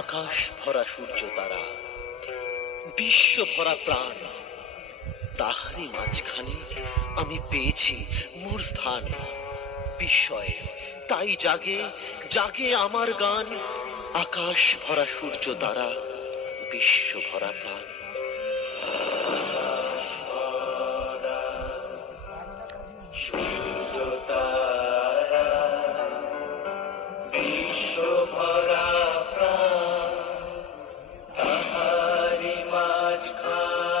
আকাশ ভরা সূর্য তারা, বিশ্ব ভরা প্রাণ, তাহারই মাঝখানে আমি পেয়েছি মোর স্থান। বিস্ময়ে তাই জাগে জাগে আমার গান, আকাশ ভরা সূর্য তারা, বিশ্ব ভরা প্রাণ। সূর্য তারা, বিশ্ব ভরা প্রাণ, তাহারি মাঝখানে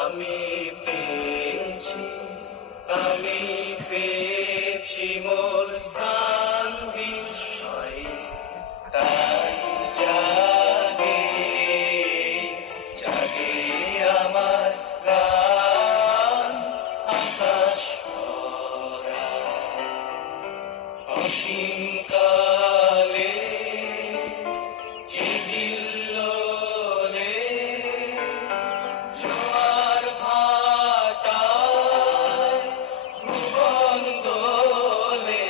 আমি পেয়েছি মোর স্থান। বিস্ময়ে তাই জাগে জাগে আমার গান, আকাশ ভরা অসীম কালে চিহিল্লোলে, জোয়ার ভাটায় ভুবন দোলে,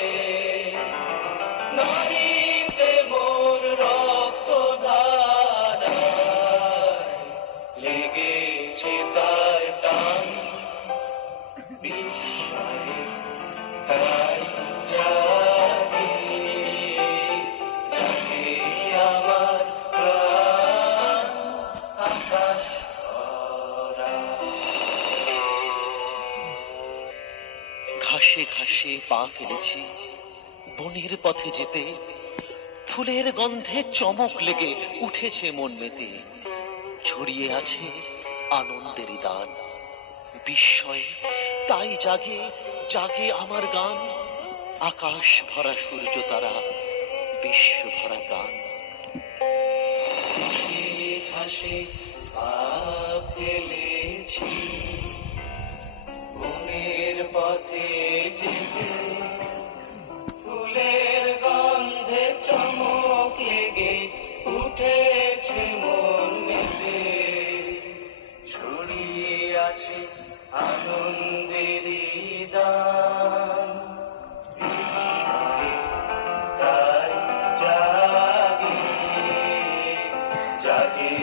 নারীতে মোর রক্ত ধারায় লেগেছে তার টান। বিস্ময়ে তাই জাগে জাগে আমার প্রাণ, আকাশ ভরা। ঘাসে ঘাসে পা ফেলেছি বনের পথে যেতে, ফুলের গন্ধে চমক লেগে উঠেছে মন মেতে, ছড়িয়ে আছে আনন্দেরই দান। বিস্ময়ে তাই জাগে জাগে আমার গান, আকাশ ভরা সূর্য তারা, বিশ্ব ভরা প্রাণ। ঘাসে ঘাসে পা ফেলেছি বনের পথে যেতে, ফুলের গন্ধে চমক লেগে উঠেছে মন মেতে, ছড়িয়ে আছে আনন্দেরই দান। বিস্ময়ে তাই জাগে জাগে